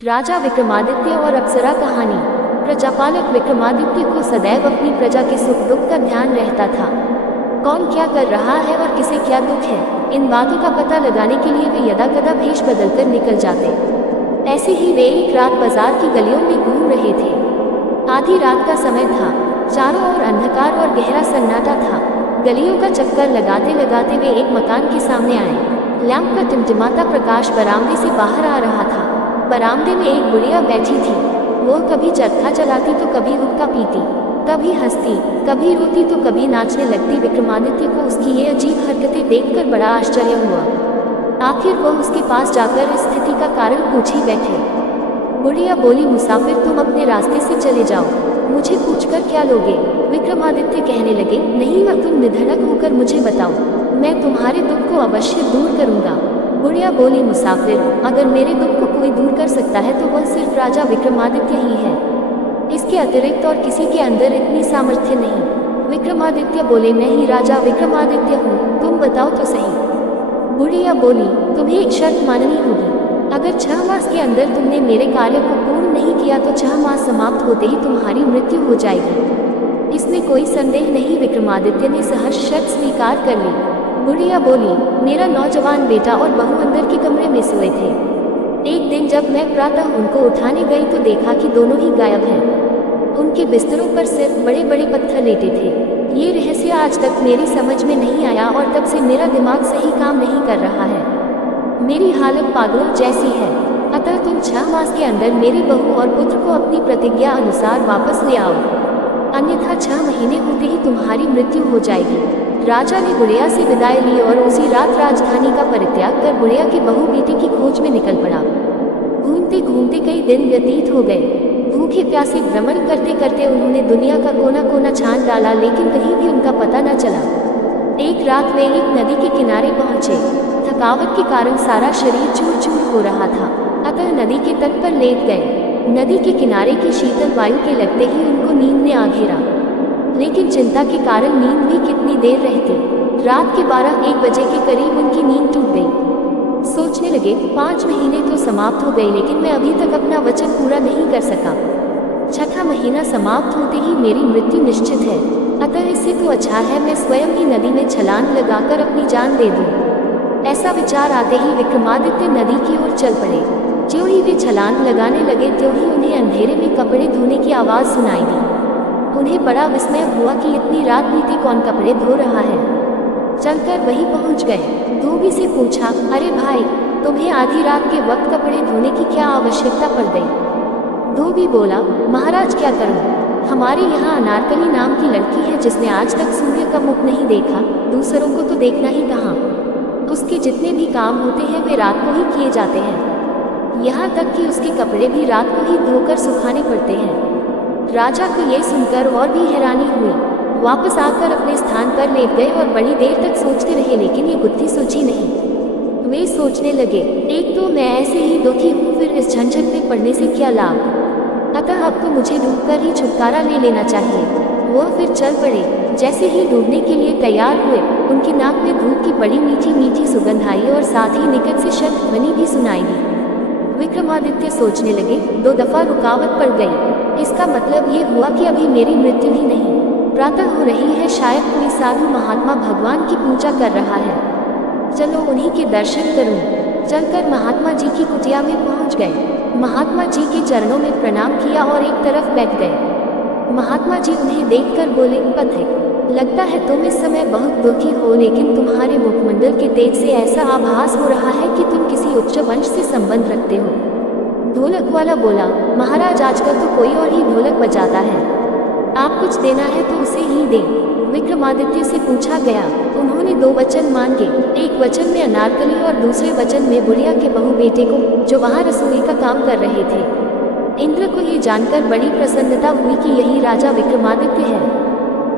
राजा विक्रमादित्य और अप्सरा कहानी। प्रजापालक विक्रमादित्य को सदैव अपनी प्रजा के सुख दुख का ध्यान रहता था। कौन क्या कर रहा है और किसे क्या दुख है, इन बातों का पता लगाने के लिए वे यदाकदा भेष बदलकर निकल जाते। ऐसे ही वे एक रात बाजार की गलियों में घूम रहे थे। आधी रात का समय था, चारों ओर अंधकार और गहरा सन्नाटा था। गलियों का चक्कर लगाते लगाते वे एक मकान के सामने आए। लैंप का टिमटिमाता प्रकाश बरामदे से बाहर आ रहा था। बरामदे में एक बुढ़िया बैठी थी। वो कभी चरखा चलाती तो कभी हुक्का पीती, कभी हंसती, कभी रोती तो कभी नाचने लगती। विक्रमादित्य को उसकी ये अजीब हरकतें देखकर बड़ा आश्चर्य हुआ। आखिर वह उसके पास जाकर इस स्थिति का कारण पूछ ही बैठे। बुढ़िया बोली, मुसाफिर, तुम अपने रास्ते से चले जाओ, मुझे पूछकर क्या लोगे? विक्रमादित्य कहने लगे, नहीं, वह तुम निधड़क होकर मुझे बताओ, मैं तुम्हारे दुख को अवश्य दूर करूँगा। बुढ़िया बोली, मुसाफिर, अगर मेरे दुख को कोई दूर कर सकता है तो वह सिर्फ राजा विक्रमादित्य ही है। इसके अतिरिक्त और किसी के अंदर इतनी सामर्थ्य नहीं। विक्रमादित्य बोले, मैं ही राजा विक्रमादित्य हूँ, तुम बताओ तो सही। बुढ़िया बोली, तुम्हें एक शर्त माननी होगी। अगर 6 मास के अंदर तुमने मेरे कार्य को पूर्ण नहीं किया तो 6 मास समाप्त होते ही तुम्हारी मृत्यु हो जाएगी। इसमें कोई संदेह नहीं। विक्रमादित्य ने सहर्ष शर्त स्वीकार कर ली। बुढ़िया बोली, मेरा नौजवान बेटा और बहू अंदर के कमरे में सोए थे। एक दिन जब मैं प्रातः उनको उठाने गई तो देखा कि दोनों ही गायब हैं। उनके बिस्तरों पर सिर्फ बड़े बड़े पत्थर लेटे थे। ये रहस्य आज तक मेरी समझ में नहीं आया और तब से मेरा दिमाग सही काम नहीं कर रहा है। मेरी हालत पागलों जैसी है। अतः तुम 6 मास के अंदर मेरी बहू और पुत्र को अपनी प्रतिज्ञा अनुसार वापस ले आओ, अन्यथा 6 महीने होते ही तुम्हारी मृत्यु हो जाएगी। राजा ने बुढ़िया से विदाई ली और उसी रात राजधानी का परित्याग कर बुढ़िया के बहू बेटे की खोज में निकल पड़ा। घूमते घूमते कई दिन व्यतीत हो गए। भूखे प्यासे भ्रमण करते करते उन्होंने दुनिया का कोना कोना छान डाला, लेकिन कहीं भी उनका पता न चला। एक रात वे एक नदी के किनारे पहुंचे। थकावट के कारण सारा शरीर चूर चूर हो रहा था, अतः नदी के तट पर लेट गए। नदी के किनारे की शीतल वायु के लगते ही उनको नींद ने आ घेरा, लेकिन चिंता के कारण नींद भी कितनी देर रहती। रात के 12-1 बजे के करीब उनकी नींद टूट गई। सोचने लगे, 5 महीने तो समाप्त हो गए, लेकिन मैं अभी तक अपना वचन पूरा नहीं कर सका। 6ठा महीना समाप्त होते ही मेरी मृत्यु निश्चित है। अतः इससे तो अच्छा है मैं स्वयं ही नदी में छलांग लगाकर अपनी जान दे दूं। ऐसा विचार आते ही विक्रमादित्य नदी की ओर चल पड़े। ज्यों ही वे छलांग लगाने लगे त्यों ही उन्हें अंधेरे में कपड़े धोने की आवाज़ सुनाई दी। उन्हें बड़ा विस्मय हुआ कि इतनी रात बीती कौन कपड़े धो रहा है। चलकर वहीं पहुंच गए। धोबी से पूछा, अरे भाई, तुम्हें आधी रात के वक्त कपड़े धोने की क्या आवश्यकता पड़ गई? धोबी बोला, महाराज, क्या करूं? हमारे यहाँ अनारकली नाम की लड़की है जिसने आज तक सूर्य का मुख नहीं देखा, दूसरों को तो देखना ही कहाँ। उसके जितने भी काम होते हैं वे रात को ही किए जाते हैं। यहाँ तक कि उसके कपड़े भी रात को ही धोकर सुखाने पड़ते हैं। राजा को ये सुनकर और भी हैरानी हुई। वापस आकर अपने स्थान पर लेट गए और बड़ी देर तक सोचते रहे, लेकिन ये बुद्धि सूझी नहीं। वे सोचने लगे, एक तो मैं ऐसे ही दुखी हूँ, फिर इस झंझट में पड़ने से क्या लाभ। अतः अब तो मुझे डूबकर ही छुटकारा ले लेना चाहिए। वो फिर चल पड़े। जैसे ही डूबने के लिए तैयार हुए, उनकी नाक में धूप की बड़ी मीठी मीठी सुगंध आई और साथ ही निकट से शब्द ध्वनि भी सुनाई दी। विक्रमादित्य सोचने लगे, 2 दफा रुकावट पड़ गई। इसका मतलब ये हुआ कि अभी मेरी मृत्यु ही नहीं, प्रातः हो रही है। शायद कोई साधु महात्मा भगवान की पूजा कर रहा है। चलो उन्हीं के दर्शन करूं। चलकर महात्मा जी की कुटिया में पहुंच गए। महात्मा जी के चरणों में प्रणाम किया और एक तरफ बैठ गए। महात्मा जी उन्हें देखकर बोले, पथिक, लगता है तुम इस समय बहुत दुखी हो, लेकिन तुम्हारे मुखमंडल के तेज से ऐसा आभास हो रहा है कि तुम किसी उच्च वंश से संबंध रखते हो। ढोलक वाला बोला, महाराज, आजकल तो कोई और ही ढोलक बजाता है। आप कुछ देना है तो उसे ही दें। विक्रमादित्य से पूछा गया। उन्होंने 2 वचन मांगे। एक वचन में अनारकली और दूसरे वचन में बुढ़िया के बहू बेटे को, जो वहाँ रसोई का काम कर रहे थे। इंद्र को ये जानकर बड़ी प्रसन्नता हुई कि यही राजा विक्रमादित्य है।